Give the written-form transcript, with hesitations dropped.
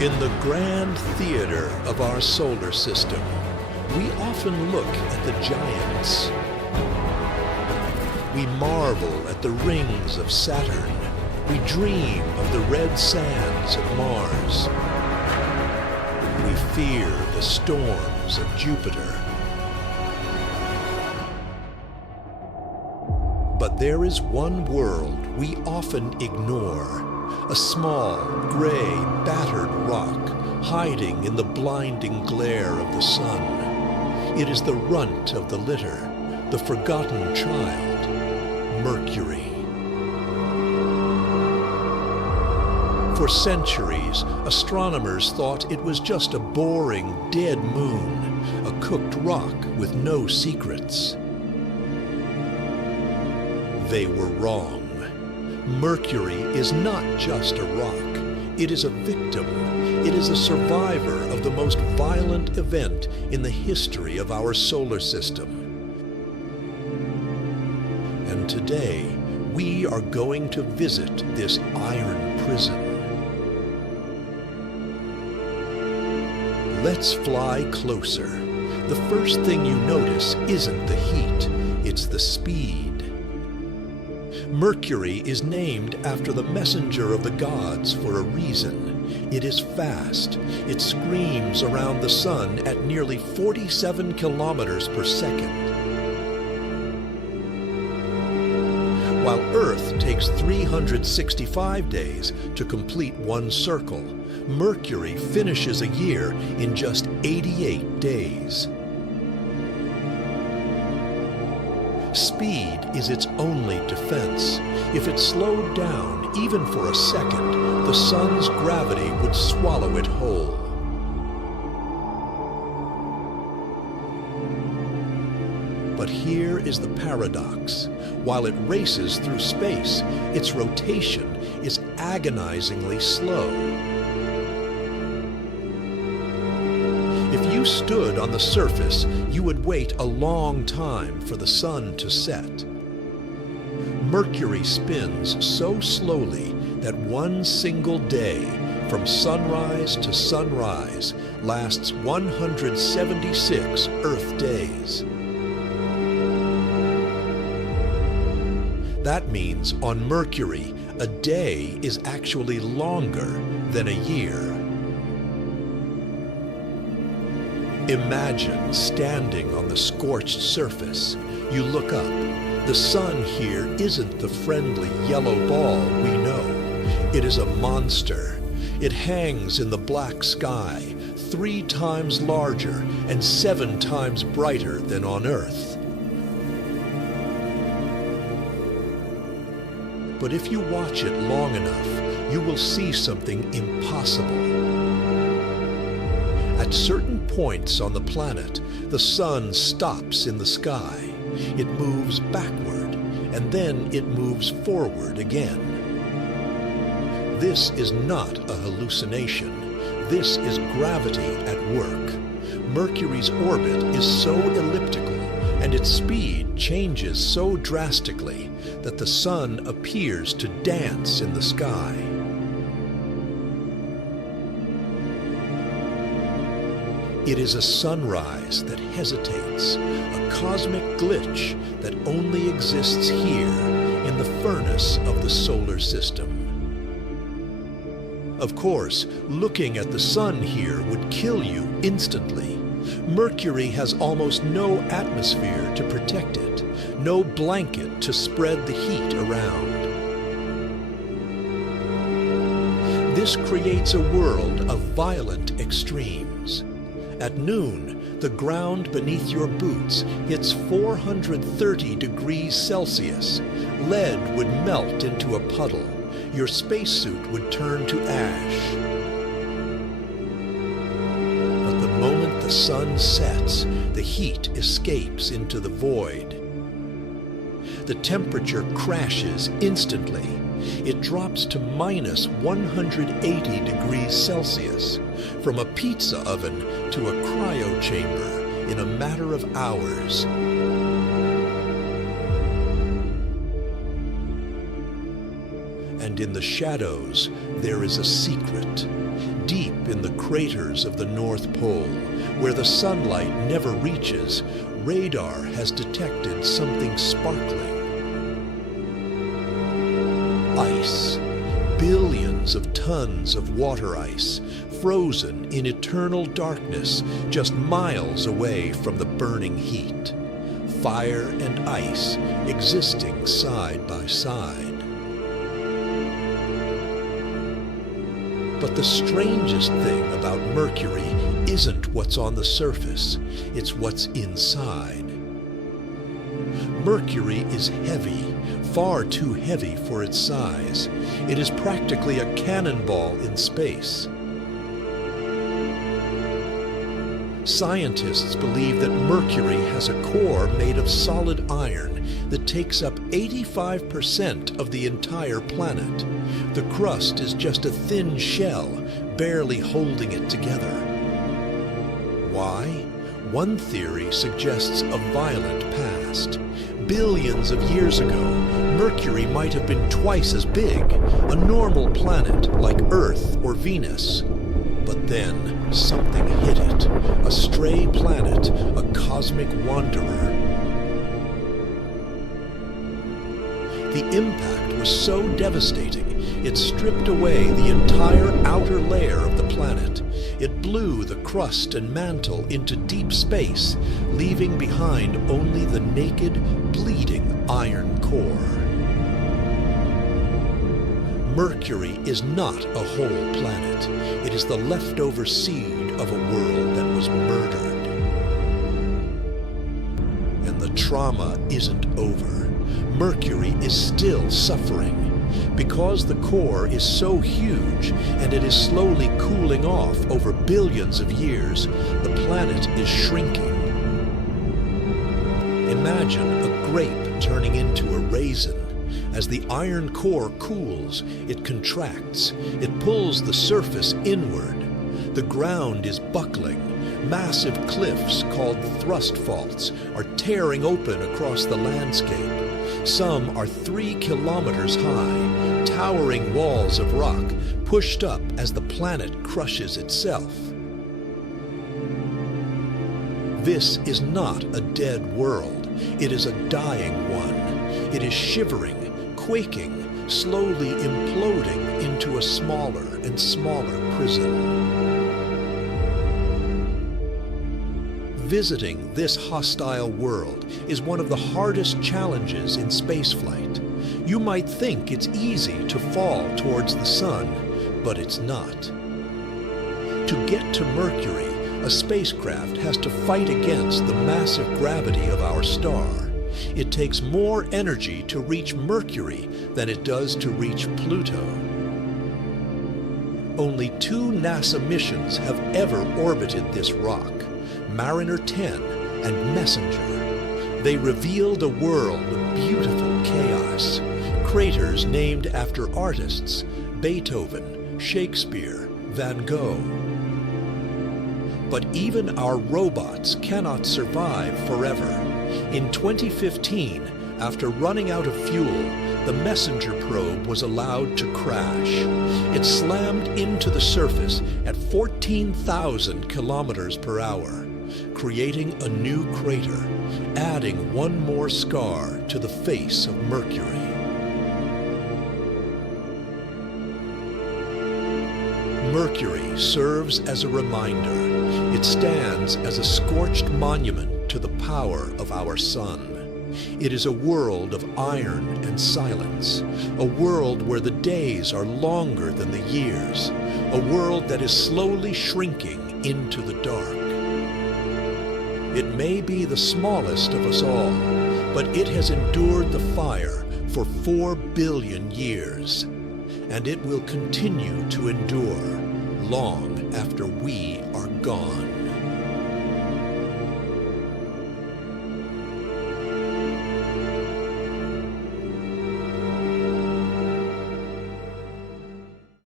In the grand theater of our solar system, we often look at the giants. We marvel at the rings of Saturn. We dream of the red sands of Mars. We fear the storms of Jupiter. But there is one world we often ignore. A small, gray, battered rock hiding in the blinding glare of the sun. It is the runt of the litter, the forgotten child, Mercury. For centuries, astronomers thought it was just a boring, dead moon, a cooked rock with no secrets. They were wrong. Mercury is not just a rock. It is a victim. It is a survivor of the most violent event in the history of our solar system. And today, we are going to visit this iron prison. Let's fly closer. The first thing you notice isn't the heat, it's the speed. Mercury is named after the messenger of the gods for a reason. It is fast. It screams around the sun at nearly 47 kilometers per second. While Earth takes 365 days to complete one circle, Mercury finishes a year in just 88 days. Speed is its only defense. If it slowed down, even for a second, the sun's gravity would swallow it whole. But here is the paradox. While it races through space, its rotation is agonizingly slow. If you stood on the surface, you would wait a long time for the sun to set. Mercury spins so slowly that one single day, from sunrise to sunrise, lasts 176 Earth days. That means on Mercury, a day is actually longer than a year. Imagine standing on the scorched surface. You look up. The sun here isn't the friendly yellow ball we know. It is a monster. It hangs in the black sky, 3 times larger and 7 times brighter than on Earth. But if you watch it long enough, you will see something impossible. At certain points on the planet, the sun stops in the sky. It moves backward, and then it moves forward again. This is not a hallucination. This is gravity at work. Mercury's orbit is so elliptical, and its speed changes so drastically that the sun appears to dance in the sky. It is a sunrise that hesitates, a cosmic glitch that only exists here in the furnace of the solar system. Of course, looking at the sun here would kill you instantly. Mercury has almost no atmosphere to protect it, no blanket to spread the heat around. This creates a world of violent extremes. At noon, the ground beneath your boots hits 430 degrees Celsius. Lead would melt into a puddle. Your spacesuit would turn to ash. But the moment the sun sets, the heat escapes into the void. The temperature crashes instantly. It drops to minus 180 degrees Celsius, from a pizza oven to a cryo chamber in a matter of hours. And in the shadows, there is a secret. Deep in the craters of the North Pole, where the sunlight never reaches, radar has detected something sparkling. Ice. Billions of tons of water ice, frozen in eternal darkness just miles away from the burning heat. Fire and ice existing side by side. But the strangest thing about Mercury isn't what's on the surface, it's what's inside. Mercury is heavy, far too heavy for its size. It is practically a cannonball in space. Scientists believe that Mercury has a core made of solid iron that takes up 85% of the entire planet. The crust is just a thin shell, barely holding it together. Why? One theory suggests a violent past. Billions of years ago, Mercury might have been twice as big, a normal planet like Earth or Venus. But then, something hit it, a stray planet, a cosmic wanderer. The impact was so devastating, it stripped away the entire outer layer of the planet. It blew the crust and mantle into deep space, leaving behind only the naked, bleeding iron core. Mercury is not a whole planet. It is the leftover seed of a world that was murdered. And the trauma isn't over. Mercury is still suffering. Because the core is so huge and it is slowly cooling off over billions of years, the planet is shrinking. Imagine a grape turning into a raisin. As the iron core cools, it contracts. It pulls the surface inward. The ground is buckling. Massive cliffs called thrust faults are tearing open across the landscape. Some are 3 kilometers high, towering walls of rock pushed up as the planet crushes itself. This is not a dead world. It is a dying one. It is shivering, quaking, slowly imploding into a smaller and smaller prison. Visiting this hostile world is one of the hardest challenges in spaceflight. You might think it's easy to fall towards the sun, but it's not. To get to Mercury, a spacecraft has to fight against the massive gravity of our star. It takes more energy to reach Mercury than it does to reach Pluto. Only 2 NASA missions have ever orbited this rock, Mariner 10 and Messenger. They revealed a world of beautiful chaos, craters named after artists, Beethoven, Shakespeare, Van Gogh. But even our robots cannot survive forever. In 2015, after running out of fuel, the Messenger probe was allowed to crash. It slammed into the surface at 14,000 kilometers per hour, creating a new crater, adding one more scar to the face of Mercury. Mercury serves as a reminder. It stands as a scorched monument to the power of our sun. It is a world of iron and silence, a world where the days are longer than the years, a world that is slowly shrinking into the dark. It may be the smallest of us all, but it has endured the fire for 4 billion years, and it will continue to endure long after we are gone.